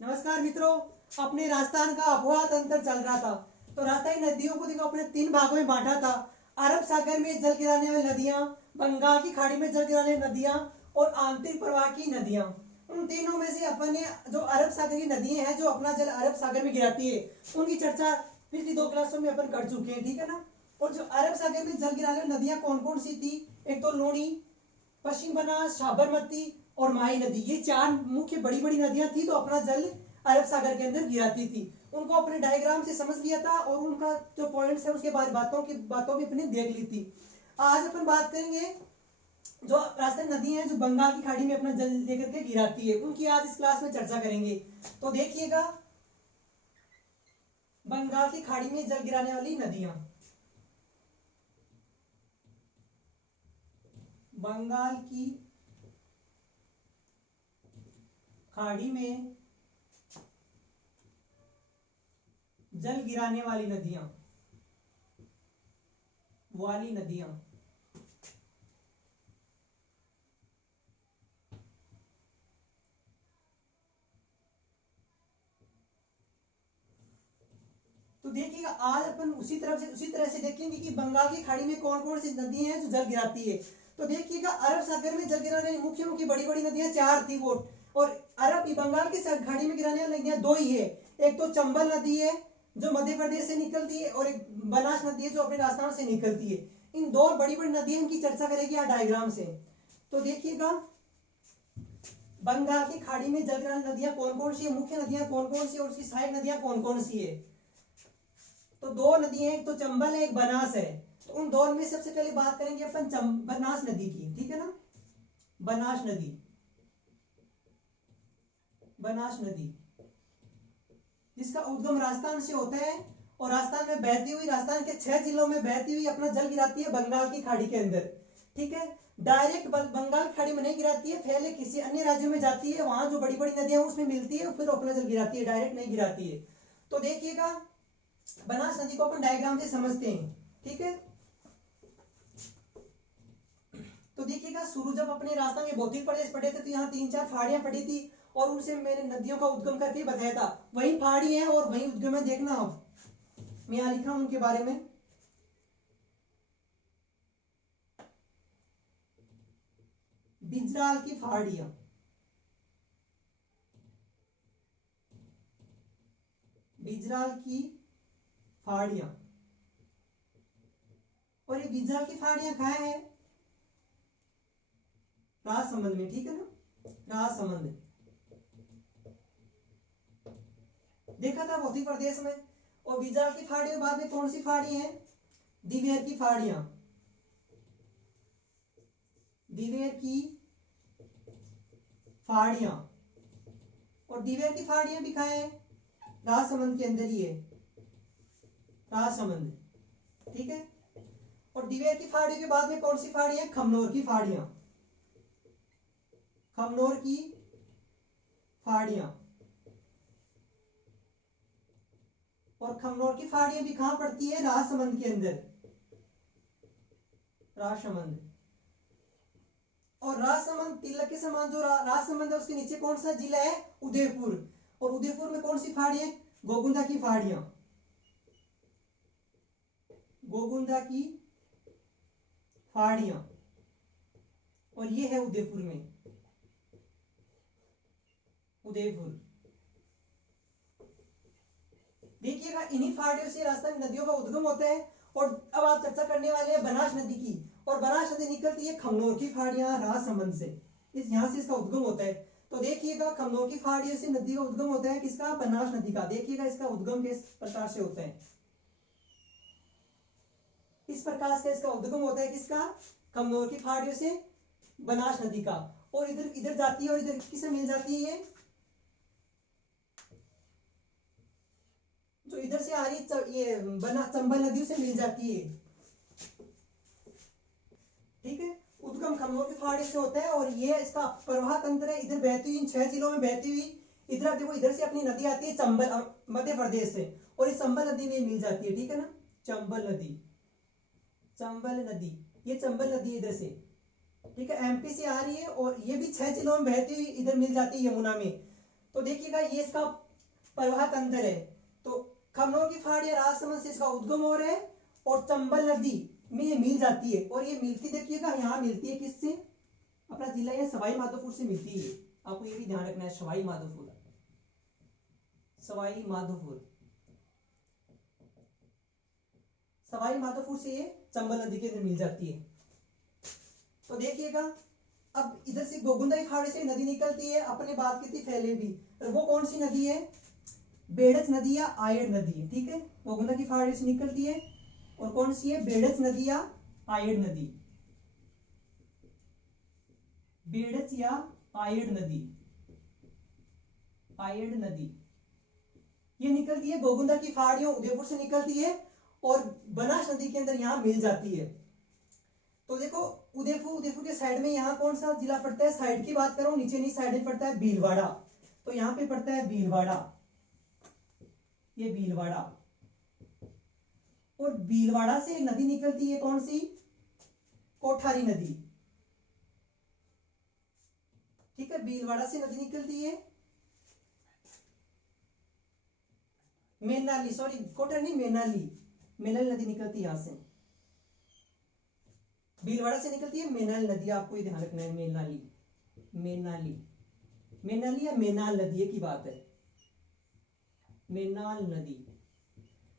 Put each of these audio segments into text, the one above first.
नमस्कार मित्रों, अपने राजस्थान का आबोहवा तंत्र चल रहा था। तो राजस्थानी नदियों को देखो अपने 3 भागों में बांटा था। अरब सागर में जल गिराने वाली नदियां, बंगाल की खाड़ी में जल गिराने वाली नदियां और आंतरिक प्रवाह की नदियां। उन तीनों में से अपन ने जो अरब सागर की नदियां हैं जो अपना जल अरब सागर में गिराती है, उनकी चर्चा पिछली 2 क्लासों में अपन कर चुके हैं, ठीक है ना। और जो अरब सागर में जल गिराने वाली नदियां कौन कौन सी थी, एक तो लूणी, पश्चिम बनास, साबरमती और माही नदी, ये 4 मुख्य बड़ी बड़ी नदियां थी तो अपना जल अरब सागर के अंदर गिराती थी। उनको अपने डायग्राम से समझ लिया था और उनका जो पॉइंट्स है उसके बाद बातों भी अपने देख ली थी। आज अपन बात करेंगे जो राजस्थान नदी है जो बंगाल की खाड़ी में अपना जल लेकर के गिराती है, उनकी आज इस क्लास में चर्चा करेंगे। तो देखिएगा, बंगाल की खाड़ी में जल गिराने वाली नदियां, बंगाल की खाड़ी में जल गिराने वाली नदियां, वाली नदियां। तो देखिएगा, आज अपन उसी तरह से देखेंगे कि बंगाल की खाड़ी में कौन कौन सी नदी हैं जो जल गिराती है। तो देखिएगा, अरब सागर में जल गिराने वाली मुख्य मुख्य बड़ी बड़ी नदियां 4 थी वो, और अरब बंगाल की खाड़ी में गिराने वाली नदियां 2 ही है। एक तो चंबल नदी है जो मध्य प्रदेश से निकलती है, और एक बनास नदी है जो अपने राजस्थान से निकलती है। इन 2 बड़ी बड़ी नदियों की चर्चा करेगी आज डायग्राम से। तो देखिएगा, बंगाल की खाड़ी में जल गिराने नदियां कौन कौन सी है, मुख्य नदियां कौन कौन सी है और उसकी सहायक नदियां कौन कौन सी है। तो 2 नदियां, एक तो चंबल है, एक बनास है। तो उन दोनों में सबसे पहले बात करेंगे अपन बनास नदी की, ठीक है ना। बनास नदी, बनास नदी जिसका उद्गम राजस्थान से होता है और राजस्थान में बहती हुई, राजस्थान के 6 जिलों में बहती हुई अपना जल गिराती है बंगाल की खाड़ी के अंदर, ठीक है। डायरेक्ट बंगाल खाड़ी में नहीं गिराती है, पहले किसी अन्य राज्यों में जाती है, वहां जो बड़ी बड़ी नदियां उसमें मिलती है, फिर अपना जल गिराती है, डायरेक्ट नहीं गिराती है। तो देखिएगा, बनास नदी को अपन डायग्राम से समझते हैं, ठीक है। तो देखिएगा, शुरू जब अपने राजस्थान के भौतिक प्रदेश पढ़े थे तो यहाँ 3-4 फाड़ियां पड़ी थी, और उनसे मैंने नदियों का उद्गम करके बताया था। वही फाड़ी है और वही उद्गम है, देखना अब मैं यहाँ लिख रहा हूं उनके बारे में। बिजराल की फाड़ियां, बिजराल की फाड़ियां। और ये बिजराल की फाड़ियां कहाँ है, राजसमंद में, ठीक है ना, राजसमंद। देखा था भौतिक प्रदेश में। और बिजराल की फाड़ियों बाद में कौन सी फाड़ी है, दिवेर की फाड़ियां, दिवेर की फाड़ियां। और दिवेर की फाड़ियां भी कहाँ है, राजसमंद के अंदर ही है, राजसमंद, ठीक है। और दिवेर की फाड़ियों के बाद में कौन सी फाड़ी है, खमनोर की फाड़ियां, खमनोर की फाड़ियां। और खमनोर की फाड़ियां भी कहां पड़ती है, राजसमंद के अंदर, राजसमंद। और राजसमंद तिलक के समान जो राजसमंद है उसके नीचे कौन सा जिला है, उदयपुर। और उदयपुर में कौन सी फाड़ी है, गोगुंदा की फाड़ियां, गोगुंदा की फाड़ियां। और ये है उदयपुर में, उदयपुर। देखिएगा, इन्हीं फाड़ियों से राजस्थान नदियों का उद्गम होता है। और अब आप चर्चा करने वाले हैं बनास नदी की। और बनास नदी निकलती है खमनोर की फाड़ियां राजसमंद से, इस यहां से इसका उद्गम होता है। तो देखिएगा, खमनोर की फाड़ियों से नदी का उद्गम होता है किसका, बनास नदी का। देखिएगा इसका उद्गम किस प्रकार से होता है, इस प्रकार से इसका उद्गम होता है किसका, खमनोर की फाड़ियों से बनास नदी का। और इधर इधर जाती है और इधर किससे मिल जाती है, जो इधर से आ रही ये बना चंबल नदियों से मिल जाती है, ठीक है। उद्गम खमनोर की फाड़ी से होता है और ये इसका प्रवाह तंत्र है, इधर बहती हुई इन 6 जिलों में बहती हुई, इधर देखो इधर से अपनी नदी आती है चंबल, मध्य प्रदेश से, और इस चंबल नदी में मिल जाती है, ठीक है ना। चंबल नदी, चंबल नदी, ये चंबल नदी इधर से, ठीक है, एमपी से आ रही है और ये भी 6 जिलों में बहती हुई इधर मिल जाती है यमुना में। तो देखिएगा ये इसका प्रवाह तंत्र है। तो खमनोर की फाड़ या राजसमंद से इसका उद्गम हो रहा है और चंबल नदी में ये मिल जाती है। और ये मिलती देखिएगा यहाँ मिलती है किससे, अपना जिला है सवाई माधोपुर से मिलती है। आपको ये भी ध्यान रखना है, सवाई माधोपुर, सवाई माधोपुर, सवाई माधोपुर से ये चंबल नदी के अंदर मिल जाती है। तो देखिएगा अब इधर से गोगुंदा की खाड़ी से नदी निकलती है, अपने बात की थी पहले भी, और वो कौन सी नदी है, बेड़च नदी या आयड़ नदी है। ठीक है, गोगुंदा की खाड़ी से निकलती है और कौन सी है, बेड़च नदी या आयड़ नदी, बेड़च या आयड़ नदी, आयड़ नदी ये निकलती है गोगुंदा की फाड़ियों उदयपुर से निकलती है और बनास नदी के अंदर यहां मिल जाती है। तो देखो उदयपुर के साइड में यहाँ कौन सा जिला पड़ता है, साइड की बात करो, नीचे नहीं साइड में पड़ता है भीलवाड़ा। तो यहाँ पे पड़ता है भीलवाड़ा, ये भीलवाड़ा। और भीलवाड़ा से एक नदी निकलती है कौन सी, कोठारी नदी। ठीक है, भीलवाड़ा से नदी निकलती है मेनाली, सॉरी कोठारी नहीं, मेनाली, मेनाली नदी निकलती है यहां से, भीलवाड़ा से निकलती है मेनाल नदी। आपको ये ध्यान रखना है, मेनाली, मेनाली, मेनाली या मेनाल नदी की बात है, मेनाल नदी।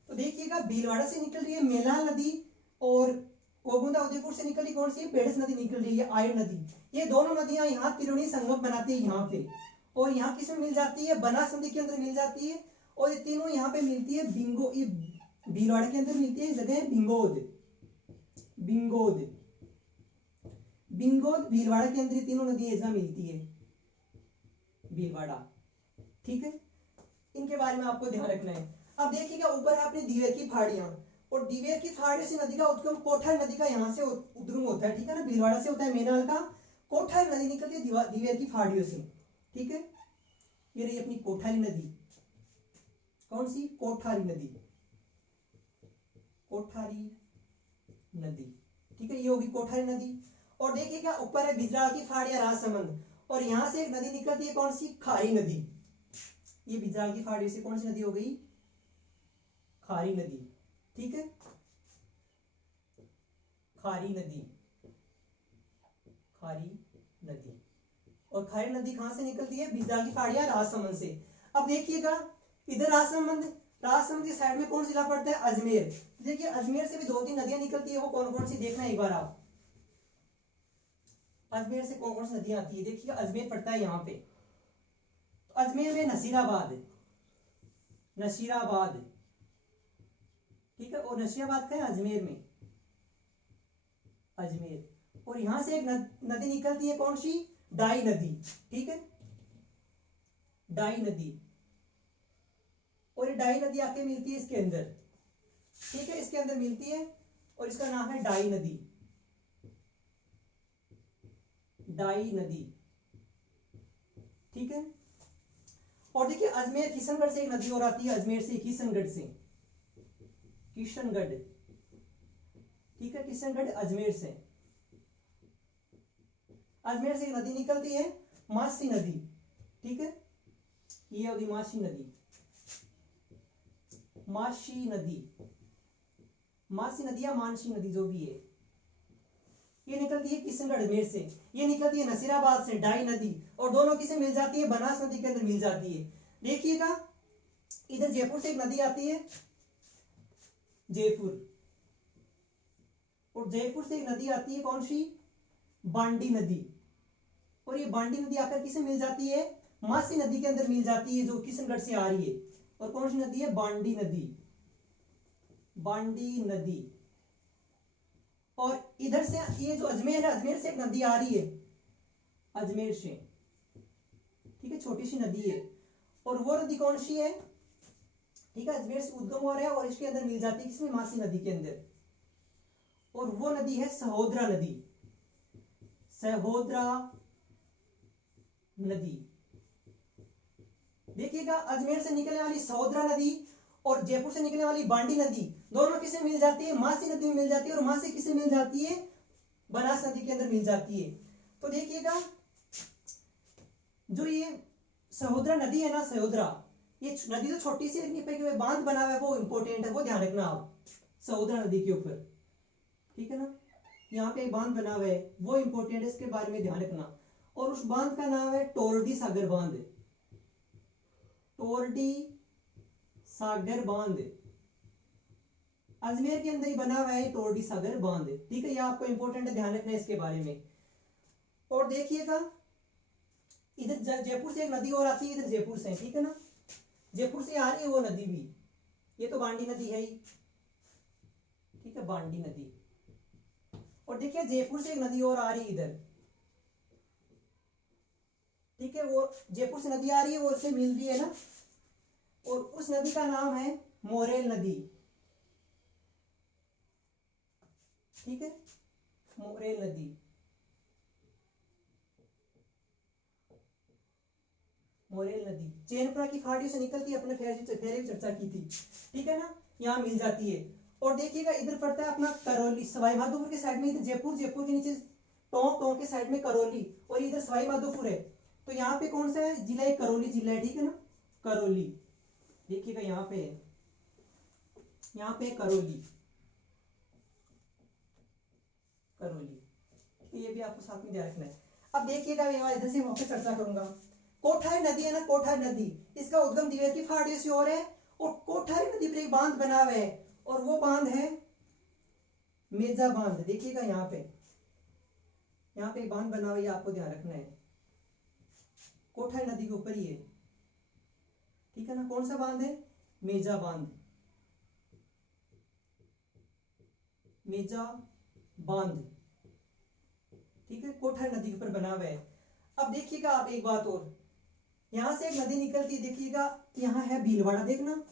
तो देखिएगा भीलवाड़ा से निकल रही है मेनाल नदी और गोगुंदा उदयपुर से निकली कौन सी, बेड़स नदी निकल रही है, आयड़ नदी। ये दोनों नदियां यहाँ त्रिवेणी संगम बनाती है यहाँ पे, और यहाँ किसमें मिल जाती है, बनास नदी के अंदर मिल जाती है। और ये तीनों यहाँ पे मिलती है बिंगो, ये भीलवाड़ा के अंदर मिलती है, जगह है बिंगोद, बिंगोद, बिंगोद भीलवाड़ा के अंदर तीनों नदियां ऐसा मिलती है, भीलवाड़ा। ठीक है, इनके बारे में आपको ध्यान रखना है। अब देखिएगा ऊपर है अपनी दिवेर की फाड़ियां, और दिवेर की फाड़ी से नदी का उद्गम कोठार नदी का यहाँ से उद्गम होता है। ठीक है ना, भीलवाड़ा से होता है मेनाल का, कोठार नदी निकलती है दिवेर की फाड़ियों से। ठीक है, ये रही अपनी कोठारी नदी, कौन सी, कोठारी नदी, कोठारी नदी। ठीक है, ये होगी कोठारी नदी। और देखिएगा ऊपर है बिजराल की फाड़ या राजसमंद, और यहां से एक नदी निकलती है कौन सी, खारी नदी। ये बिजराल की फाड़ी से कौन सी नदी हो गई, खारी नदी। ठीक है, खारी नदी, खारी नदी। और खारी नदी कहां से निकलती है, बिजराल की फाड़ या राजसमंद से। अब देखिएगा इधर राजसमंद, राजसमंद की साइड में कौन सा जिला पड़ता है, अजमेर। देखिए अजमेर से भी 2-3 नदियां निकलती है, वो कौन कौन सी देखना एक बार आप, अजमेर से कौन कौन सी नदियां आती है। देखिए अजमेर पड़ता है यहाँ पे, तो अजमेर में नसीराबाद, नसीराबाद। ठीक है, और नसीराबाद का है अजमेर में, अजमेर। और यहां से एक नदी निकलती है कौन सी, डाई नदी। ठीक है, डाई नदी, और ये डाई नदी आके मिलती है इसके अंदर। ठीक है, इसके अंदर मिलती है और इसका नाम है डाई नदी, डाई नदी। ठीक है, और देखिए अजमेर किशनगढ़ से एक नदी और आती है, अजमेर से, किशनगढ़ से, किशनगढ़। ठीक है, किशनगढ़ अजमेर से, अजमेर से एक नदी निकलती है, मासी नदी। ठीक है, ये होगी मासी नदी, मासी नदी, मासी नदी या मानसी नदी जो भी है, ये निकलती है किशनगढ़ अजमेर से। ये निकलती है नसीराबाद से, डाई नदी। और दोनों किसे मिल जाती है, बनास नदी के अंदर मिल जाती है। देखिएगा इधर जयपुर से एक नदी आती है, जयपुर, और जयपुर से एक नदी आती है कौन सी, बांडी नदी। और ये बांडी नदी आकर किसे मिल जाती है, मासी नदी के अंदर मिल जाती है, जो किशनगढ़ से आ रही है। और कौन सी नदी है, बांडी नदी, बांडी नदी। और इधर से ये जो अजमेर है, अजमेर से एक नदी आ रही है, अजमेर से। ठीक है, छोटी सी नदी है, और वो नदी कौन सी है, ठीक है, अजमेर से उद्गम हो रहा है और इसके अंदर मिल जाती है किसमें, मासी नदी के अंदर। और वो नदी है सहोदरा नदी, सहोदरा नदी। देखिएगा अजमेर से निकलने वाली सहोदरा नदी और जयपुर से निकलने वाली बांडी नदी, दोनों किसे मिल जाती है, मासी नदी में मिल जाती है। और मासी किसे मिल जाती है, बनास नदी के अंदर मिल जाती है। तो देखिएगा जो ये सहोदरा नदी है ना, सहोदरा, ये नदी तो छोटी सी लेकिन पे बांध बना हुआ है वो इंपॉर्टेंट है, वो ध्यान रखना आप सहोदरा नदी के ऊपर, ठीक है ना। यहाँ पे एक बांध बना हुआ है वो इंपॉर्टेंट है, इसके बारे में ध्यान रखना। और उस बांध का नाम है टोरडी सागर बांध, टोरडी सागर बांध, अजमेर के अंदर ही बना हुआ है टोरडी सागर बांध, ठीक है। ये आपको इंपॉर्टेंट है, ध्यान रखना है इसके बारे में। और देखिएगा इधर जयपुर से एक नदी और आती है, इधर जयपुर से, ठीक है ना, जयपुर से आ रही है वो नदी भी, ये तो बांडी नदी है ही, ठीक है, बांडी नदी। और देखिए जयपुर से एक नदी और आ रही है इधर, ठीक है, वो जयपुर से नदी आ रही है, वो उससे मिल रही है ना, और उस नदी का नाम है मोरेल नदी, ठीक है, मोरेल नदी, मोरेल नदी चैनपुरा की खाड़ियों से निकलती है, अपने फेरे की चर्चा की थी, ठीक है ना, यहाँ मिल जाती है। और देखिएगा इधर पड़ता है अपना करौली, सवाई माधोपुर के साइड में, इधर जयपुर, जयपुर के नीचे टोंक, टोंक के साइड में करौली, और इधर सवाई माधोपुर है। तो यहाँ पे कौन सा है जिला है, करौली जिला है, ठीक है ना, करौली, देखिएगा यहाँ पे करौली, करौली, तो ये भी आपको साथ में ध्यान रखना है। अब देखिएगा इधर से वहां पे चर्चा करूंगा। कोठारी नदी है ना, कोठारी नदी, इसका उद्गम दिवेर की फाड़ियों से हो रहा है, और कोठारी नदी पर एक बांध बना हुआ है, और वो बांध है मेजा बांध। देखिएगा यहाँ पे एक बांध बना हुआ है, आपको ध्यान रखना है, कोठारी नदी के ऊपर ही है, ठीक है ना। कौन सा बांध है, मेजा बांध, मेजा बांध, ठीक है, कोठारी नदी के ऊपर बना हुआ है। अब देखिएगा आप एक बात और, यहां से एक नदी निकलती है, देखिएगा यहाँ है भीलवाड़ा, देखना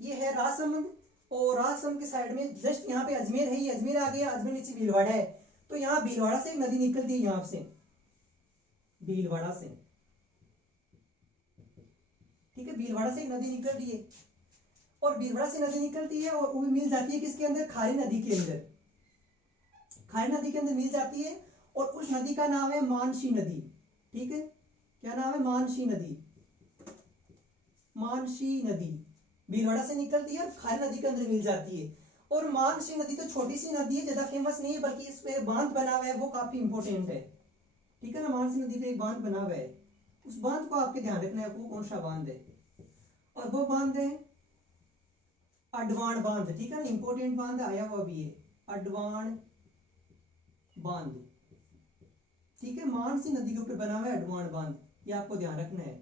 ये है राजसमंद, और राजसमंद के साइड में जस्ट यहाँ पे अजमेर है, ये अजमेर आ गया, अजमेर नीचे भीलवाड़ा है, तो यहाँ भीलवाड़ा से एक नदी निकलती है, यहाँ से भीलवाड़ा से, ठीक है, भीलवाड़ा से एक नदी निकल रही है, और भीलवाड़ा से नदी निकलती है, और वो मिल जाती है किसके अंदर, खारी नदी के अंदर, खारी नदी के अंदर मिल जाती है, और उस नदी का नाम है मानसी नदी, ठीक है, क्या नाम है, मानसी नदी, मानसी नदी भीलवाड़ा से निकलती है और खारी नदी के अंदर मिल जाती है। और मानसी नदी तो छोटी सी नदी है, ज्यादा फेमस नहीं है, बल्कि इस पे बांध बना हुआ है, वो काफी इंपॉर्टेंट है, ठीक है ना। मानसी नदी पे एक बांध बना हुआ है, उस बांध को आपके ध्यान रखना है, वो कौन सा बांध है, और वो बांध है अडवाण बांध, ठीक है ना, इंपॉर्टेंट बांध आया हुआ भी है, अडवाण बांध, ठीक है, मानसी नदी के ऊपर बना हुआ है अडवाण बांध, ये आपको ध्यान रखना है,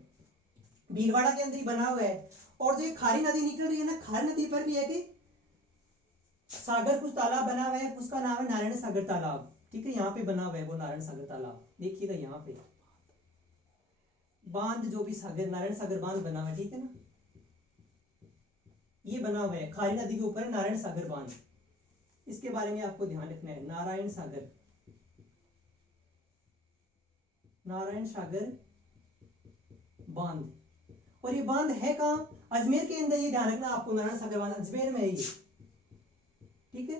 भीलवाड़ा के अंदर ही बना हुआ है। और जो ये खारी नदी निकल रही है ना, खारी नदी पर भी है कि सागर कुछ तालाब बना हुआ है, उसका नाम है नारायण सागर तालाब, ठीक है, यहाँ पे बना हुआ है वो नारायण सागर तालाब, देखिएगा यहाँ पे बांध जो भी सागर, नारायण सागर बांध बना हुआ है, ठीक है ना, ये बना हुआ है खारी नदी के ऊपर नारायण सागर बांध, इसके बारे में आपको ध्यान रखना है, नारायण सागर, नारायण सागर बांध। और ये बांध है कहां, अजमेर के अंदर, ये ध्यान रखना आपको, नारायण सागर बांध अजमेर में है ये, ठीक है,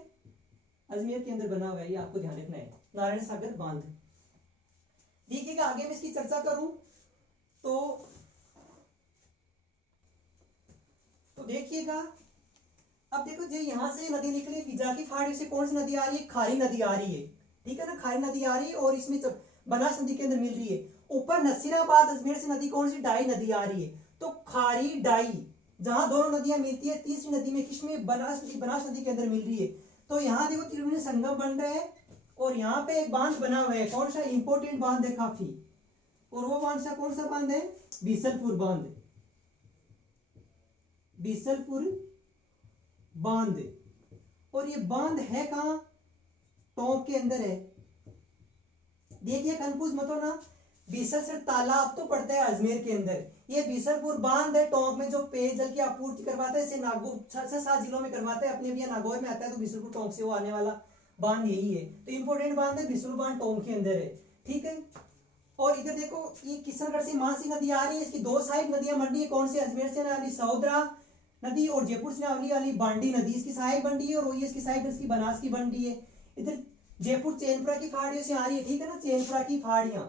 अजमेर के अंदर बना हुआ है, ये आपको ध्यान रखना है, नारायण सागर बांध। देखिएगा आगे मैं इसकी चर्चा करूं तो देखिएगा, अब देखो जो यहां से नदी निकली विजा की फाड़ी से, कौन सी नदी आ रही है, खारी नदी आ रही है, ठीक है ना, खारी नदी आ रही है, और इसमें बनास नदी के अंदर मिल रही है। ऊपर नसीराबाद अजमेर से नदी कौन सी, डाई नदी आ रही है, तो खारी डाई, जहां दोनों नदियां मिलती है, तीसरी नदी में किसमें, बनास नदी के अंदर मिल रही है। तो यहाँ देखो त्रिवेणी संगम बन रहा है, और यहाँ पे एक बांध बना हुआ है, कौन सा, इंपोर्टेंट बांध है काफी, और वो बांध सा कौन सा बांध है, बीसलपुर बांध, बीसलपुर बांध। और ये बांध है कहां, टोंक के अंदर है, देखिए कंफ्यूज मत हो ना, बीसलसर तालाब तो पड़ता है अजमेर के अंदर, ये बीसलपुर बांध है टोंक में, जो पेयजल की आपूर्ति करवाता है, इसे नागौर 6-7 जिलों में करवाता है, अपने भी नागौर में आता है, तो बीसलपुर टोंक से वो आने वाला बांध यही है, तो इंपोर्टेंट बांध है, बीसलपुर बांध टोंक के अंदर है, ठीक है। और इधर देखो ये किशनगढ़ से मानसी नदी आ रही है, इसकी दो साइड नदियां बन रही है, कौन सी, अजमेर से वाली सहोदरा नदी, और जयपुर से वाली बांडी नदी, इसकी सहायक बन रही है, और वही इसकी सहायक इसकी बनास की बन रही है। इधर जयपुर चैनपुरा की फाड़ियों से आ रही है, ठीक है ना, चैनपुरा की फाड़ियां,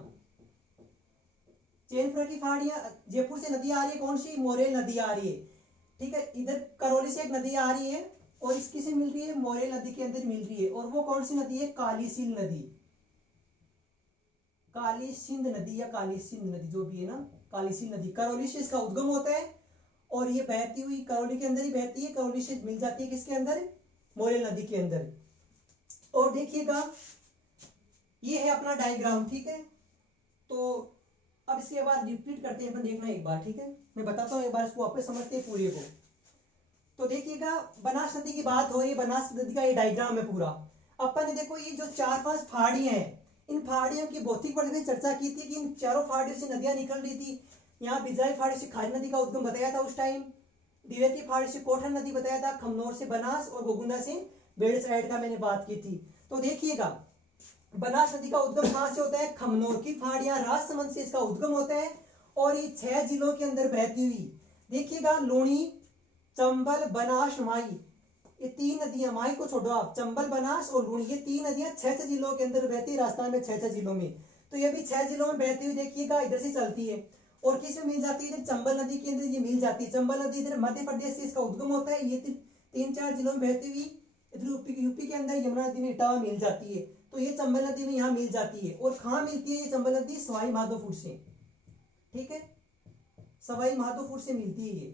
चैनपुरा की पहाड़ियां, जयपुर से नदी आ रही है कौन सी, मोरेल नदी आ रही है, ठीक है। इधर करौली से एक नदी आ रही है और इसकी से मिल रही है, मोरेल नदी के अंदर मिल रही है, और वो कौन सी नदी है, काली सिंध नदी, काली सिंध नदी या काली सिंध नदी जो भी है ना, काली सिंध नदी। करौली से इसका उद्गम होता है और ये बहती हुई करौली के अंदर ही बहती है, करौली से मिल जाती है किसके अंदर, मोरेल नदी के अंदर। और देखिएगा ये है अपना डायग्राम, ठीक है। तो अब इसके बाद रिपीट करते हैं अपन, देखना एक बार, ठीक है। मैं बताता हूँ एक बार, इसको वापस समझते हैं पूरे को। तो देखिएगा बनास नदी की बात हो रही है, बनास नदी का ये डायग्राम है पूरा। अपन ने देखो ये जो 4-5 पहाड़ियां हैं, इन पहाड़ियों की भौतिक वर्णन में चर्चा की थी कि इन चारों पहाड़ियों से नदियां निकल रही थी। यहाँ बिजलाई पहाड़ी से खारी नदी का उद्गम बताया था उस टाइम, दिवेर की पहाड़ी से कोठा नदी बताया था, खमनोर से बनास और गोगुंदा से बेड़ साइड का मैंने बात की थी। तो देखिएगा बनास नदी का उद्गम कहां से होता है, खमनोर की पहाड़ियां राजसमंद से इसका उद्गम होता है और ये 6 जिलों के अंदर बहती हुई, देखिएगा लूणी, चंबल, बनास, माई, ये 3 नदियां, माई को छोड़ो आप, चंबल, बनास और लूणी, ये 3 नदियां 6 जिलों के अंदर बहती है, राजस्थान में 6 जिलों में। तो ये भी 6 जिलों में बहती हुई देखिएगा इधर से चलती है और किस में मिल जाती है, इधर चंबल नदी के अंदर ये मिल जाती है। चंबल नदी इधर मध्य प्रदेश से इसका उद्गम होता है, ये 3-4 जिलों में बहती हुई इधर यूपी के अंदर यमुना नदी में इटावा मिल जाती है। तो ये चंबल नदी में यहाँ मिल जाती है। और कहाँ मिलती है ये चंबल नदी, सवाई माधोपुर से, ठीक है, सवाई माधोपुर से मिलती है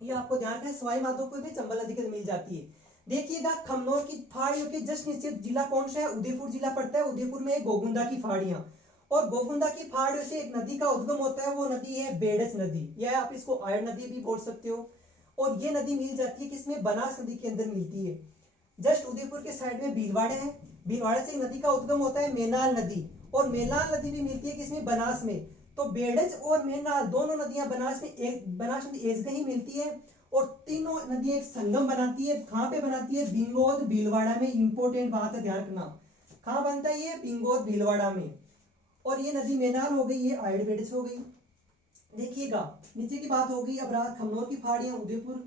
ये आपको ध्यान रखना है, सवाई माधोपुर में चंबल नदी के मिल जाती है। देखिएगा खमनोर की पहाड़ियों के जस्ट नीचे जिला कौन सा है, उदयपुर जिला पड़ता है, उदयपुर में गोगुंदा की पहाड़ियां, और गोगुंदा की पहाड़ियों से एक नदी का उद्गम होता है, वो नदी है बेड़च नदी, या आप इसको आयर नदी भी बोल सकते हो। और ये नदी मिल जाती है किसमें, बनास नदी के अंदर मिलती है। जस्ट उदयपुर के साइड में भीलवाड़ा है, भीलवाड़ा से नदी का उद्गम होता है मेनाल नदी, और मेनाल नदी भी मिलती है किसमें, बनास में। तो बेड़च और मेनाल दोनों नदियां बनास में बनास नदी एक जगह ही मिलती है, और तीनों नदियां एक संगम बनाती है। कहां पे बनाती है, बिंगोद भीलवाड़ा में। इंपॉर्टेंट बात है, ध्यान रखना, कहां बनता है ये, बिंगोद भीलवाड़ा में। और ये नदी मेनाल हो गई, ये आयड बेड़च हो गई। देखिएगा नीचे की बात होगी, अब खमनोर की पहाड़ियां उदयपुर,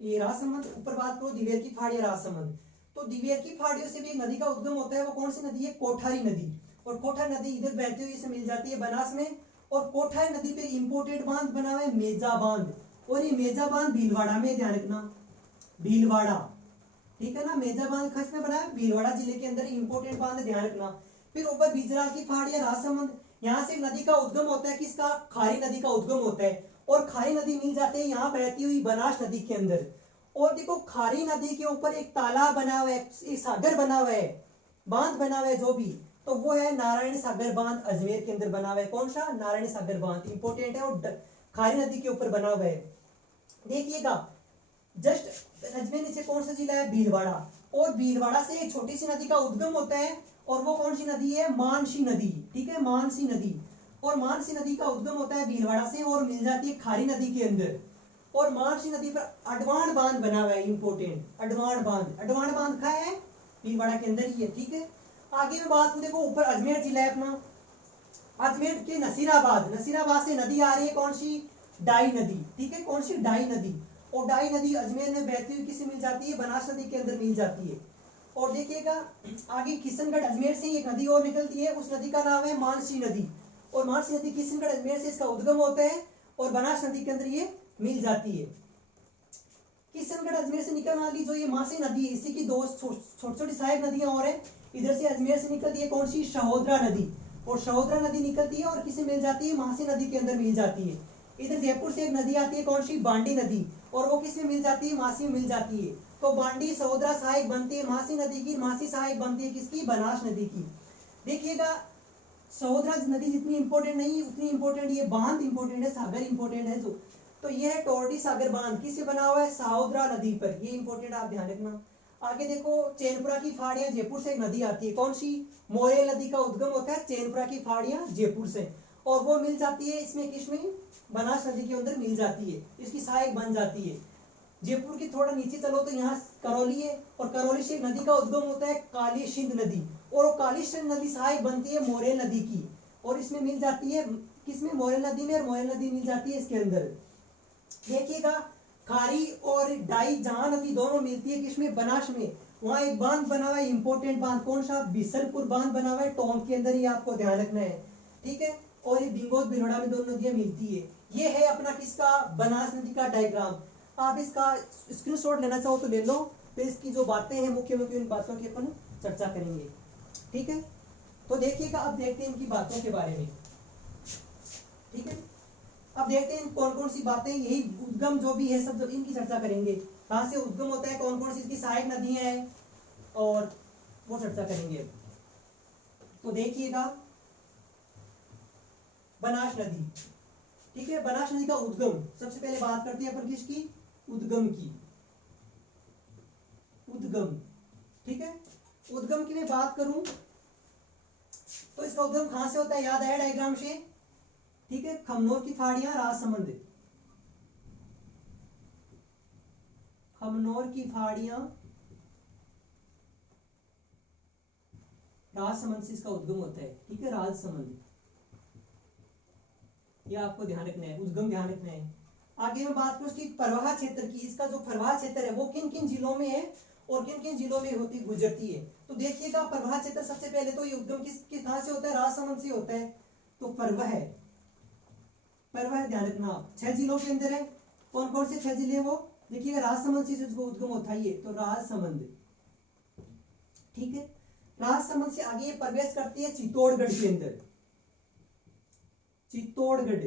ये राजसमंद। ऊपर बात करो दिवेर की पहाड़ियां राजसमंद। तो दिवेर की पहाड़ियों से भी एक नदी का उद्गम होता है, वो कौन सी नदी है, कोठारी नदी। और कोठारी नदी इधर बहती हुई से मिल जाती है बनास में। और कोठारी नदी पे इंपोर्टेड बांध बना हुआ है, मेजा बांध, और ये मेजा बांध भीलवाड़ा में, ध्यान रखना, भीलवाड़ा, ठीक है ना। मेजा बांध खस में बना है, भीलवाड़ा जिले के अंदर इंपोर्टेंट बांध, ध्यान रखना। फिर ऊपर बिजरा की पहाड़ियां राजसमंद, यहाँ से नदी का उद्गम होता है, किसका, खारी नदी का उद्गम होता है, और खारी नदी मिल जाते हैं यहाँ बहती हुई बनास नदी के अंदर। और देखो खारी नदी के ऊपर एक तालाब बना हुआ है, एक सागर बना हुआ है, बांध बना हुआ है जो भी, तो वो है नारायण सागर बांध, अजमेर के अंदर बना हुआ है। कौन सा, नारायण सागर बांध, इंपोर्टेंट है, और खारी नदी के ऊपर बना हुआ है। देखिएगा जस्ट अजमेर नीचे कौन सा जिला है, भीलवाड़ा, और भीलवाड़ा से एक छोटी सी नदी का उद्गम होता है, और वो कौन सी नदी है, मानसी नदी, ठीक है, मानसी नदी। और मानसी नदी का उद्गम होता है भीलवाड़ा से और मिल जाती है खारी नदी के अंदर। और मानसी नदी पर अडवाण बांध बना हुआ है, इंपोर्टेंट, अडवाण बांध, अडवाण बांध कहाँ है, भीलवाड़ा के अंदर ही है, ठीक है। आगे में बात देखो, ऊपर अजमेर जिला है अपना, अजमेर के नसीराबाद, नसीराबाद से नदी आ रही है कौन सी, डाई नदी, ठीक है, कौन सी, डाई नदी। और डाई नदी अजमेर में बहती हुई किससे मिल जाती है, बनास नदी के अंदर मिल जाती है। और देखिएगा आगे किशनगढ़ अजमेर से एक नदी और निकलती है, उस नदी का नाम है मानसी नदी, और मानसी नदी किशनगढ़ अजमेर से इसका उद्गम होता है, और बनास नदी के अंदर ये मिल जाती है। किशनगढ़ अजमेर से निकलने वाली जो ये मासी नदी है, इसी की दो छोटी छोटी सहायक नदियां और है। इधर से अजमेर से निकलती है कौन सी, शहोदरा नदी, और शहोदरा नदी निकलती है और किसे मिल जाती है, मासी नदी के अंदर मिल जाती है। इधर जयपुर से एक नदी आती है कौन सी, बांडी नदी, और वो किसमें मिल जाती है, मासी में मिल जाती है। तो बांडी शहोदरा सहायक बनती है मासी नदी की, मासी सहायक बनती है किसकी, बनास नदी की। देखिएगा शहोदरा नदी जितनी इंपॉर्टेंट नहीं उतनी इंपॉर्टेंट ये बांध इंपॉर्टेंट है, सागर इंपॉर्टेंट है जो। तो ये है टोरडी सागर बांध, किससे बना हुआ है, शहोदरा नदी पर, ये इंपॉर्टेंट आप ध्यान रखना। आगे देखो चैनपुरा की पहाड़ियां, जयपुर से एक नदी आती है कौन सी, मोरेल नदी का उद्गम होता है चैनपुरा की पहाड़ियां जयपुर से, और वो मिल जाती है इसमें किसमें, बनास नदी के अंदर मिल जाती है, इसकी सहायक बन जाती है। जयपुर के थोड़ा नीचे चलो तो यहाँ करौली है, और करौली से एक नदी का उद्गम होता है काली सिंध नदी, और वो काली सिंध नदी सहायक बनती है मोरेल नदी की, और इसमें मिल जाती है किसमें, मोरेल नदी में, और मोरेल नदी मिल जाती है इसके अंदर। देखिएगा खारी और डाई जहां नदी दोनों मिलती है किसमें, बनास में, वहां एक बांध बना हुआ है, इंपॉर्टेंट बांध, कौन सा, बिसलपुर बांध बना हुआ है टोंक के अंदर, ही आपको ध्यान रखना है, ठीक है। और ये बिंगोद बिलोड़ा में दोनों नदियां मिलती है। ये है अपना किसका, बनास नदी का डायग्राम। आप इसका स्क्रीनशॉट लेना चाहो तो ले लो, फिर इसकी जो बातें हैं मुख्य मुख्य उन बातों की अपन चर्चा करेंगे। ठीक है, तो देखिएगा अब देखते हैं इनकी बातों के बारे में। ठीक है, अब देखते हैं कौन कौन सी बातें, यही उद्गम जो भी है सब जब इनकी चर्चा करेंगे, कहाँ से उद्गम होता है, कौन कौन सी इसकी सहायक नदियां हैं, और वो चर्चा करेंगे। तो देखिएगा बनास नदी। ठीक है, बनास नदी का उद्गम, सबसे पहले बात करते हैं अपन किसकी, उद्गम की। उद्गम, ठीक है, उद्गम की मैं बात करूं तो इसका उद्गम कहां से होता है, याद आया डायग्राम से। ठीक है, खमनोर की फाड़ियां, राजसमंद, खमनोर की फाड़ियां राजसमंद से इसका उद्गम होता है। ठीक है, राजसमंद, ये आपको ध्यान रखना है, उद्गम ध्यान रखना है। आगे मैं बात करूं इसकी प्रवाह क्षेत्र की, इसका जो प्रवाह क्षेत्र है वो किन किन जिलों में है और किन किन जिलों में होती गुजरती है। तो देखिएगा प्रवाह क्षेत्र, सबसे पहले तो ये उद्गम कहां से होता है, राजसमंद से होता है। तो प्रवाह, प्रवाह ध्यान रखना, 6 जिलों के अंदर है। कौन कौन से 6 जिले वो देखिएगा, राजसमंद से इसको उद्गम होता है, तो राजसमंद। ठीक है, राजसमंद से आगे प्रवेश करती है चित्तौड़गढ़ के अंदर, चित्तौड़गढ़,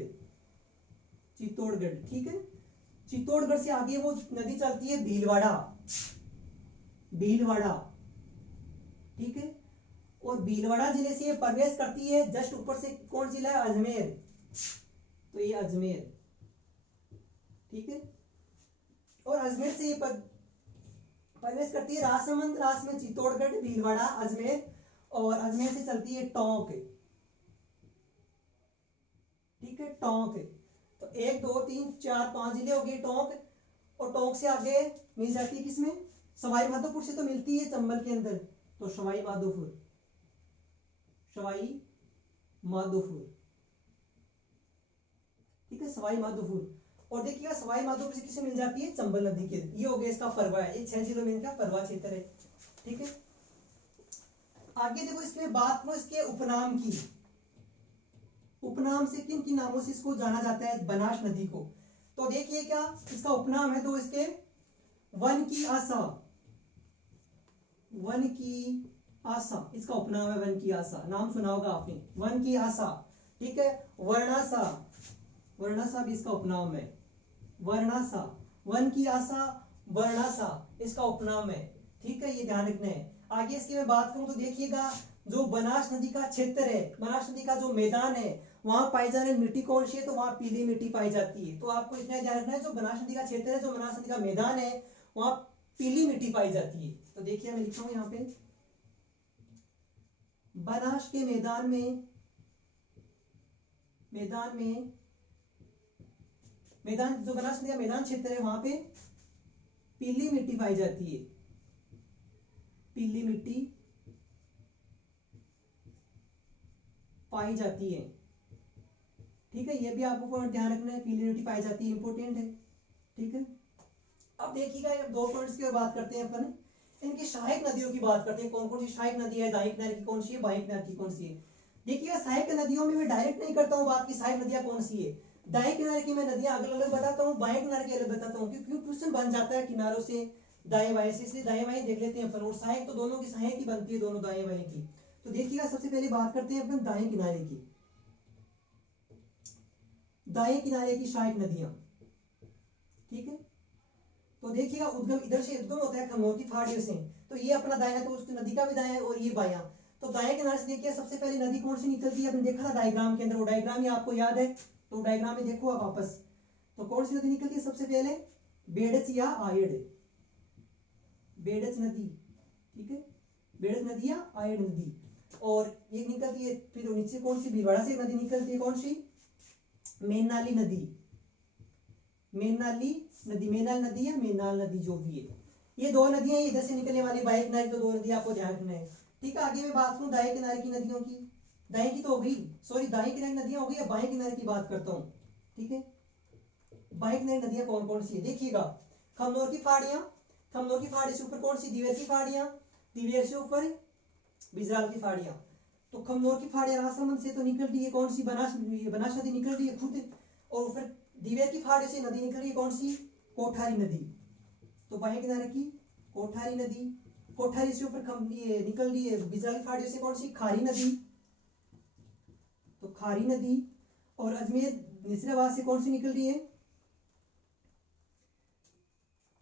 चित्तौड़गढ़। ठीक है, चित्तौड़गढ़ से आगे वो नदी चलती है भीलवाड़ा, भीलवाड़ा। ठीक है, और भीलवाड़ा जिले से ये प्रवेश करती है, जस्ट ऊपर से कौन जिला है, अजमेर, तो ये अजमेर। ठीक है, और अजमेर से ये प्रवेश करती है राजसमंद, राजसमंद चित्तौड़गढ़, भीलवाड़ा, अजमेर, और अजमेर से चलती है टोंक। ठीक है, टोंक, तो 1 2 3 4 5 जिले हो गए टोंक, और टोंक से आगे मिल जाती है किसमें, सवाई माधोपुर से तो मिलती है चंबल के अंदर, तो सवाई माधोपुर, सवाई माधोपुर। ठीक है, सवाई माधोपुर, और देखिएगा सवाई माधोपुर से किसे मिल जाती है, चंबल नदी के। ये हो गया इसका परवा है, ये 6 जिलों में इनका परवा क्षेत्र है। ठीक है, आगे देखो इसके बात करो इसके उपनाम की, उपनाम से किन किन नामों से इसको जाना जाता है बनास नदी को। तो देखिए क्या इसका उपनाम है, तो इसके वन की आशा, वन की आशा इसका उपनाम है, वन की आशा, नाम सुना होगा आपने, वन की आशा। ठीक है, वर्णासा, वर्णासा भी इसका उपनाम है, वर्णासा, वन की आशा, वर्णासा इसका उपनाम है। ठीक है, ये ध्यान रखना है। आगे इसकी मैं बात करूं तो देखिएगा जो बनास नदी का क्षेत्र है, बनास नदी का जो मैदान है, वहां पाई जाने मिट्टी कौन सी है, तो वहां पीली मिट्टी पाई जाती है। तो आपको इतना ध्यान रखना है, जो बनास नदी का क्षेत्र है, जो बनास नदी का मैदान है, वहां पीली मिट्टी पाई जाती है। तो देखिए मैं लिखता हूं यहाँ पे, बनास के मैदान में, मैदान में, मैदान जो बनास नदी का मैदान क्षेत्र है वहां पे पीली मिट्टी पाई जाती है, पीली मिट्टी पाई जाती है। ठीक है, ये भी आपको पॉइंट ध्यान रखना है, पीली मिट्टी पाई जाती है, इंपॉर्टेंट है। ठीक है, अब देखिएगा 2 पॉइंट्स की बात करते हैं अपन, इनकी सहायक नदियों की बात करते हैं, कौन कौन सी सहायक नदी है, दायिक नहर की कौन सी है, बाहिक नहर की कौन सी है। देखिएगा सहायक नदियों में मैं डायरेक्ट नहीं करता हूँ बात की सहायक नदियां कौन सी है, दायिक नहर की मैं नदियां अलग अलग बताता हूँ, बाहिक नहर की अलग बताता हूँ, क्योंकि क्वेश्चन बन जाता है किनारों से दाएं बाएं से, इसलिए दाएं बाएं देख लेते हैं अपन, और सहायक तो दोनों की सहायक ही बनती है, दोनों दाएं बाएं की। तो देखिएगा सबसे पहले बात करते हैं अपन दाएं किनारे की, दाएं किनारे की सहायक नदियां। ठीक है, तो देखिएगा उद्गम इधर से उद्गम होता है खमनोर की फाड़ियों से, तो ये अपना दाया है, तो उस नदी का भी दाया है, और ये बाया। तो दाएं किनारे से देखिए सबसे पहले नदी कौन सी निकलती है, आपने देखा था डायग्राम के अंदर, वो डायग्राम ही आपको याद है, तो डायग्राम में देखो आप वापस, तो कौन सी नदी निकलती है सबसे पहले, बेड़च या आयड़, बेड़च नदी। ठीक है, बेड़च नदी या आयड़ नदी, और ये निकलती है फिर नीचे कौन सी, भीलवाड़ा से नदी निकलती है, कौन सी, मेनाली नदी, मेनाली नदी, मेनाल नदी या मेनाल नदी जो भी है, ये 2 नदियां इधर से निकलने वाली, बाएं किनारे तो 2 नदियां आपको ध्यान रखना है। ठीक है, आगे मैं बात करूं दाएं किनारे की नदियों की, दाएं की तो हो गई, सॉरी दाएं किनारे नदियां हो गई, अब बाएं किनारे की बात करता हूं। ठीक है, बाएं किनारे नदियां कौन कौन सी है, देखिएगा खमनोर की फाड़ियां, खमनोर की फाड़ी से ऊपर कौन सी, दिवेर की फाड़ियां, दिवेर से ऊपर बिजराल की फाड़ियां। तो खमनोर की फाड़ राजसमंद से तो निकल रही है कौन सी, बनास नदी निकल रही है खुद, और फिर दिवेर की फाड़ से नदी निकल रही है कौन सी, कोठारी नदी। तो बाएं किनारे की कोठारी नदी, कोठारी से ऊपर ये निकल रही है बिजरा की फाड़ी से कौन सी, खारी नदी, तो खारी नदी। और अजमेर निसराबाद से कौन सी निकल रही है,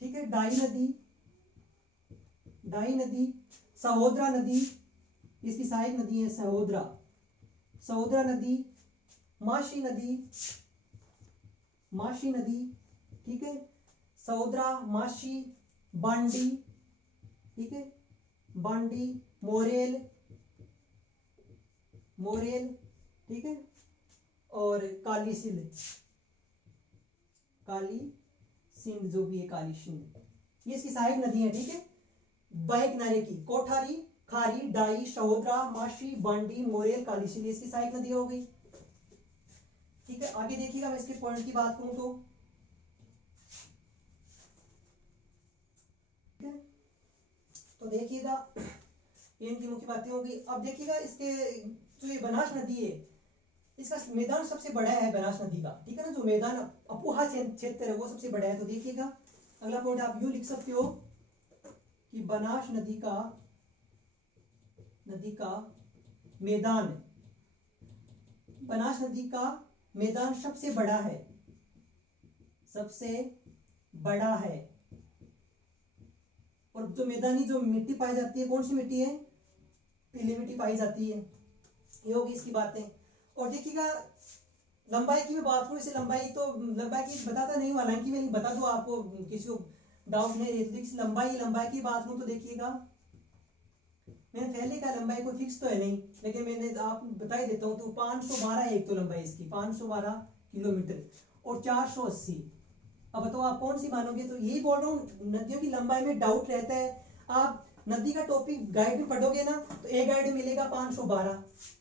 ठीक है, डाई नदी, डाई नदी। सहोदरा नदी, इसकी सहायक नदी है सहोदरा, सहोदरा नदी। माशी नदी, माशी नदी, ठीक है, सहोदरा, माशी, बांडी, ठीक है, बांडी, मोरेल, मोरेल, ठीक है, और काली सिंध, काली सिंध जो भी है काली सिंध, ये इसकी सहायक नदी है, ठीक है। बाएं किनारे की कोठारी, खारी, डाई, सहोदरा, माशी, बांडी, मोरेल, काली सिंध, इसकी सहायक नदी हो गई, ठीक है। आगे देखिएगा, मैं इसके पॉइंट की बात करूं तो देखिएगा ये इनकी मुख्य बातें होगी। अब देखिएगा इसके जो ये बनास नदी है इसका मैदान सबसे बड़ा है बनास नदी का, ठीक है ना, जो मैदान अपोहा क्षेत्र है वो सबसे बड़ा है। तो देखिएगा अगला पॉइंट आप यूं लिख सकते हो कि बनास नदी का मैदान, बनास नदी का मैदान सबसे बड़ा है, सबसे बड़ा है। और जो मैदानी जो मिट्टी पाई जाती है कौन सी मिट्टी है, पीली मिट्टी पाई जाती है, ये होगी इसकी बातें। और देखिएगा लंबाई की मैं बात करूं, इसे लंबाई की बताता नहीं हूं, हालांकि मैं बता दूं आपको, किसी को डाउट नहीं रहती। लंबाई की बात करूं तो देखिएगा मैंने पहले का लंबाई कोई फिक्स तो है नहीं, लेकिन मैंने आप बता ही देता हूं। तो 512 है एक तो लंबाई इसकी, 512 किलोमीटर और 480। अब बताओ आप कौन सी मानोगे। तो यही बोल रहा हूँ, नदियों की लंबाई में डाउट रहता है। आप नदी का टॉपिक गाइड में पढ़ोगे ना, तो एक गाइड में मिलेगा 512,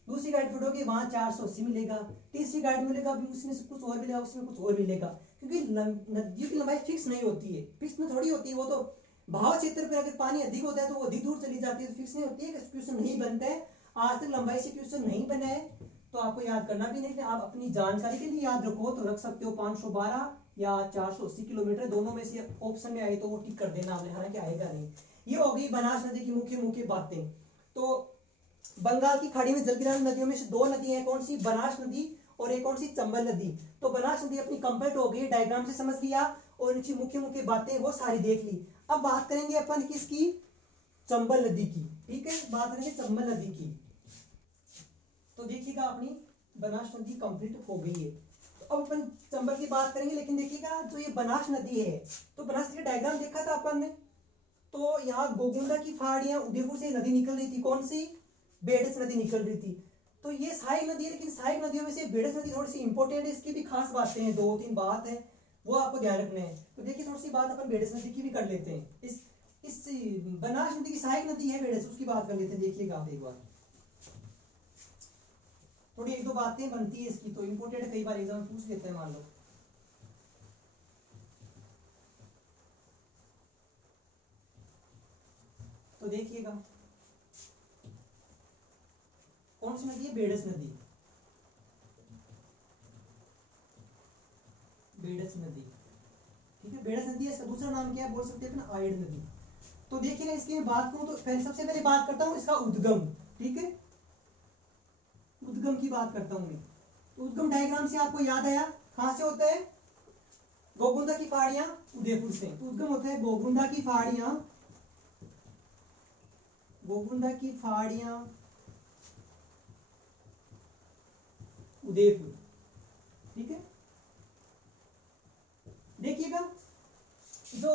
दूसरी गाइड पढ़ोगे वहां 480 मिलेगा, तीसरी गाइड मिलेगा उसमें से कुछ और मिलेगा, उसमें कुछ और मिलेगा। क्योंकि नदियों की लंबाई फिक्स नहीं होती है, फिक्स में थोड़ी होती है। वो तो भाव क्षेत्र पर अगर पानी अधिक होता है तो वो अधिक दूर चली जाती है, तो फिक्स नहीं होती है। क्वेश्चन नहीं बनता है, आज तक लंबाई से क्वेश्चन नहीं बना है, तो आपको याद करना भी नहीं। आप अपनी जानकारी के लिए याद रखो तो रख सकते हो 512 या 480 किलोमीटर, दोनों में से ऑप्शन में आए तो वो टिक कर देना आपने, हालांकि आएगा नहीं। ये हो गई बनास नदी की मुख्य मुख्य बातें। तो बंगाल की खाड़ी में जल गिराने नदियों में से दो नदी है, कौन सी, बनास नदी और एक कौन सी, चंबल नदी। तो बनास नदी अपनी कंप्लीट हो गई, डायग्राम से समझ लिया और इनकी मुख्य मुख्य बातें वो सारी देख ली। अब बात करेंगे अपन किसकी, चंबल नदी की, ठीक है, बात करेंगे चंबल नदी की। तो देखिएगा अपनी बनास नदी कंप्लीट हो गई है। अब अपन चंबल की बात करेंगे, लेकिन देखिएगा जो ये बनास नदी है, तो बनास नदी का डायग्राम देखा था अपन ने। तो यहाँ गोगुंडा की फाड़ियां उदयपुर से नदी निकल रही थी, कौन सी, बेडस नदी निकल रही थी। तो ये सहायक नदी है, लेकिन सहायक नदियों में से बेडस नदी थोड़ी सी इंपॉर्टेंट है, इसकी भी खास बातें हैं, 2-3 बात है वो आपको ध्यान रखना है। तो देखिए थोड़ी सी बात अपन बेडस नदी की भी कर लेते हैं। इस बनास नदी की सहायक नदी है बेडस, उसकी बात कर लेते हैं। देखिएगा आप एक बार, थोड़ी 1-2 बातें बनती है इसकी, तो इंपोर्टेंट है, कई बार एग्जाम पूछ लेते हैं मान लो। तो देखिएगा कौन सी नदी है, बेडस नदी, बेडस नदी, ठीक है, बेडस नदी है। इसका दूसरा नाम क्या है, बोल सकते हैं अपना आयड नदी। तो देखिएगा इसकी मैं बात करूं तो पहले सबसे पहले बात करता हूं इसका उद्गम, ठीक है, उद्गम की बात करता हूं मैं। उद्गम डायग्राम से आपको याद आया, कहां से होता है, गोगुंडा की फाड़ियां उदयपुर से। तो उद्गम होता है गोगुंडा की फाड़ियां, गोगुंडा की फाड़ियां उदयपुर, ठीक है। देखिएगा जो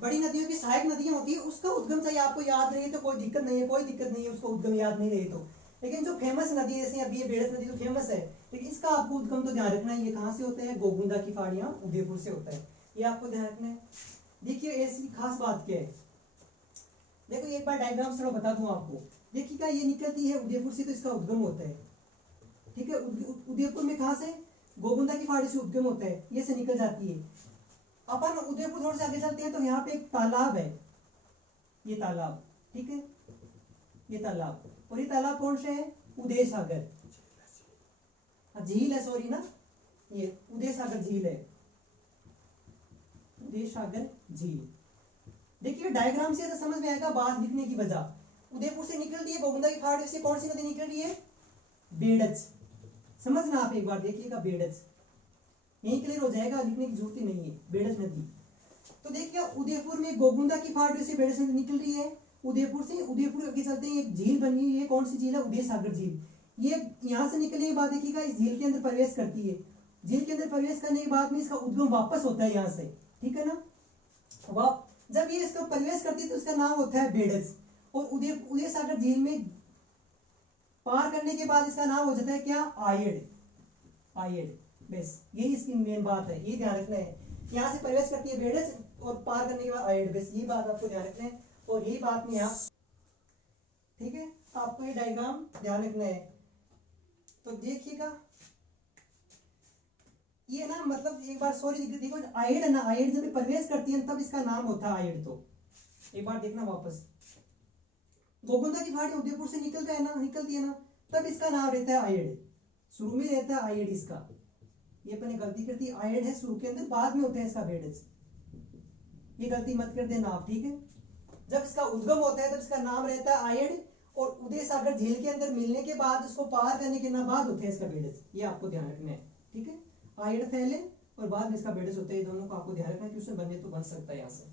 बड़ी नदियों की सहायक नदियां होती है उसका उद्गम चाहिए आपको याद रहे तो कोई दिक्कत नहीं है, कोई दिक्कत नहीं है उसको उद्गम याद नहीं रहे तो। लेकिन जो फेमस नदी है, जैसे अभी ये बेडस नदी तो फेमस है, लेकिन इसका आपको उद्गम तो ध्यान रखना है। ये कहां से होता है, गोगुंडा की फाड़ियां उदयपुर से होता है, ये आपको ध्यान रखना है। देखिए ऐसी खास बात क्या है, देखो एक बार डायग्राम से बता दूं आपको। देखिएगा ये निकलती है उदयपुर से, तो इसका उद्गम होता है, ठीक है। उदयपुर में कहां से, गोगुंडा की फाड़ी से उद्गम होता है, ये से निकल जाती है। अपन उदयपुर थोड़े से आगे चलते हैं तो यहाँ पे एक तालाब है, ये तालाब, ठीक है, ये तालाब। और ये तालाब कौन से है, उदय सागर, झील है, सॉरी ना, ये उदय सागर झील है, उदय सागर झील। देखिए डायग्राम से तो समझ में आएगा बात लिखने की वजह। उदयपुर से निकल रही है गोविंदा की खाड़ी से कौन सी नदी निकल रही है? बेड़च। समझना आप एक बार देखिएगा, बेड़च, यही क्लियर हो जाएगा, लिखने की जरूरत ही नहीं है, बेड़च नदी। तो देखिए उदयपुर में गोविंदा की फाड़ी से बेड़च नदी निकल रही है। उदयपुर से, उदयपुर आगे चलते हैं, एक झील बनी हुई है, कौन सी झील है? उदय सागर झील। ये यहाँ से निकलने के बाद देखिएगा इस झील के अंदर प्रवेश करती है। झील के अंदर प्रवेश करने के बाद में इसका उद्गम वापस होता है यहाँ से, ठीक है ना। जब ये इसका प्रवेश करती है तो उसका नाम होता है बेड़च। और उदय सागर झील में पार करने के बाद इसका नाम हो जाता है क्या? आयड़। आयड़, बस यही इसकी मेन बात है, ये ध्यान रखना है। यहाँ से प्रवेश करती है बेड़च और पार करने के बाद आयड़, बस ये बात आपको ध्यान रखना है। और यही बात में यहाँ, ठीक है, आपको ये डायग्राम ध्यान रखना है। तो देखिएगा ये ना, मतलब एक बार सॉरी देखो, आयड़ है ना, आयड़ जब प्रवेश करती है तब इसका नाम होता है आयड़। तो एक बार देखना वापस, गोविंदा की फाड़ी उदयपुर से निकलता है ना, निकलती है ना, तब इसका नाम रहता है आयड़, शुरू में रहता है आयड़ इसका। ये अपने गलती करती है, आयड़ है शुरू के अंदर, बाद में होता है इसका बेड़च। ये गलती मत कर देना आप, ठीक है। जब इसका उद्गम होता है तब इसका नाम रहता है आयड़, और उदय सागर झील के अंदर मिलने के बाद उसको पार करने के बाद होता है इसका बेड़च। ये आपको ध्यान रखना है, ठीक है। आयड़ पहले और बाद में इसका बेड़च होता है, दोनों को आपको ध्यान रखना है कि उससे बनने तो बन सकता है यहाँ से,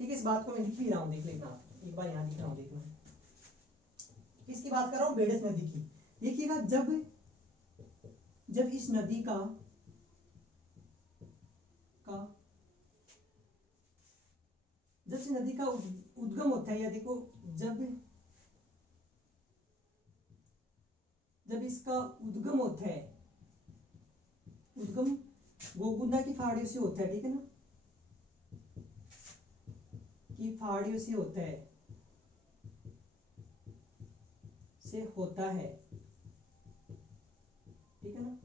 ठीक है। इस बात को मैं लिख भी रहा हूँ, देख लेना एक बार, यहाँ लिख रहा हूँ, देखना किसकी बात कर रहा हूँ? बेड़च नदी की। देखिएगा जब इस नदी का जब से नदी का उद्गम होता है, या देखो जब इसका उद्गम होता है, उद्गम गोविंदा की फाड़ियों से होता है, ठीक है ना, की फाड़ियों से होता है, ठीक है ना।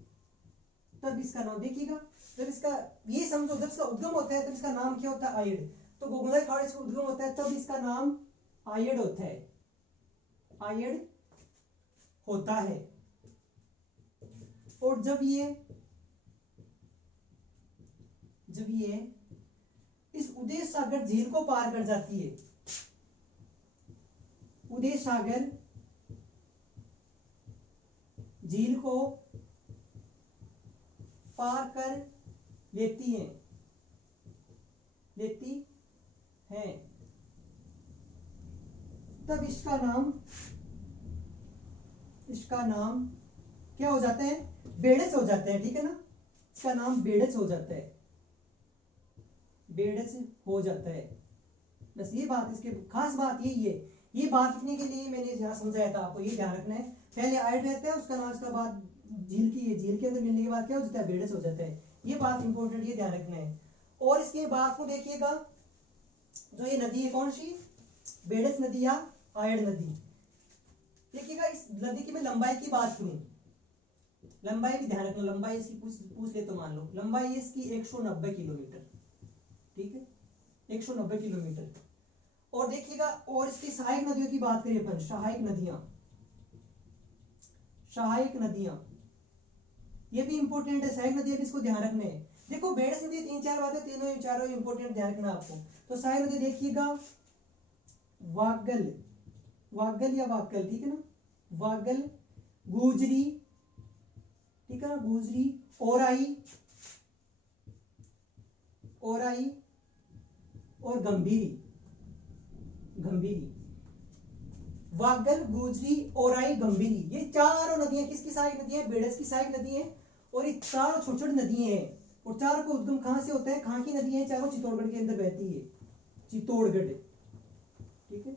तब इसका नाम देखिएगा, जब इसका, ये समझो, जब इसका उद्गम होता है तब इसका नाम क्या होता है? आयड़। तो गोविंदा की फाड़ी से उद्गम होता है तब इसका नाम आयड़ होता है, आयड़ होता है। और जब ये इस उदय सागर झील को पार कर जाती है, उदय सागर झील को पार कर लेती है तब इसका नाम क्या हो जाता है? बेड़च हो जाता है, ठीक है ना। इसका नाम बेड़च हो जाता है, बेड़च हो जाता है। बस ये बात, इसके खास बात यही है। ये बात लिखने के लिए मैंने यहाँ समझाया था आपको, ये ध्यान रखना है। पहले आयड़ रहता है, उसका नाम, उसके बाद झील के अंदर मिलने के बाद क्या हो जाता है? बेड़च हो जाता है। ये बात इंपॉर्टेंट, ये ध्यान रखना है। और इसके बाद को देखिएगा, जो ये नदी है कौन सी? बेड़च नदी या आयड़ नदी। देखिएगा इस नदी की मैं लंबाई की बात करूं, लंबाई भी ध्यान रखना, लंबाई इसकी पूछ ले तो मान लो लंबाई इसकी 190 किलोमीटर, ठीक है, 190 किलोमीटर। और देखिएगा, और इसकी सहायक नदियों की बात करें अपन, सहायक नदियां, ये भी इंपॉर्टेंट है। सहायक नदियां भी इसको ध्यान रखना है। देखो बेड़च नदी 3-4 बातें, तीनों चारों इंपॉर्टेंट, ध्यान रखना आपको। तो सहायक नदी देखिएगा, वागल या वाकल, ठीक है ना, वागल, गुजरी, ठीक है ना, गुजरी, ओराई और गंभीरी। वागल, गुजरी, ओराई, गंभीरी, ये चारों नदियां किसकी सहायक नदियां? बेड़च की सहायक नदी है। और ये चारों छोटी छोटी नदियां हैं, और चारों को उद्गम कहां से होता है? कहां की नदियां हैं? चारों चित्तौड़गढ़ के अंदर बहती है, चित्तौड़गढ़, ठीक है,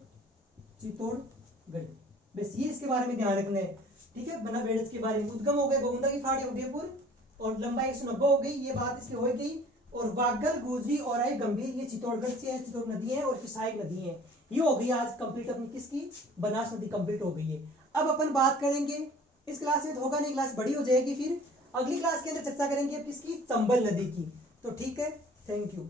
चित्तौड़गढ़। बस ये इसके बारे में ध्यान रखना है, ठीक है। बना बेड़च के बारे में, उद्गम हो गए गोविंदा की फाड़ी उदयपुर, और लंबाई 190 हो गई, ये बात इसकी हो गई। और वागल, गुजरी, ओराई, गंभीर, ये चित्तौड़गढ़ से है, चित्तौड़ नदी है, और सहायक नदी है। ये हो गई आज कंप्लीट अपनी किसकी? बनास नदी कंप्लीट हो गई है। अब अपन बात करेंगे, इस क्लास में तो होगा नहीं, क्लास बड़ी हो जाएगी, फिर अगली क्लास के अंदर चर्चा करेंगे किसकी? चंबल नदी की। तो ठीक है, थैंक यू।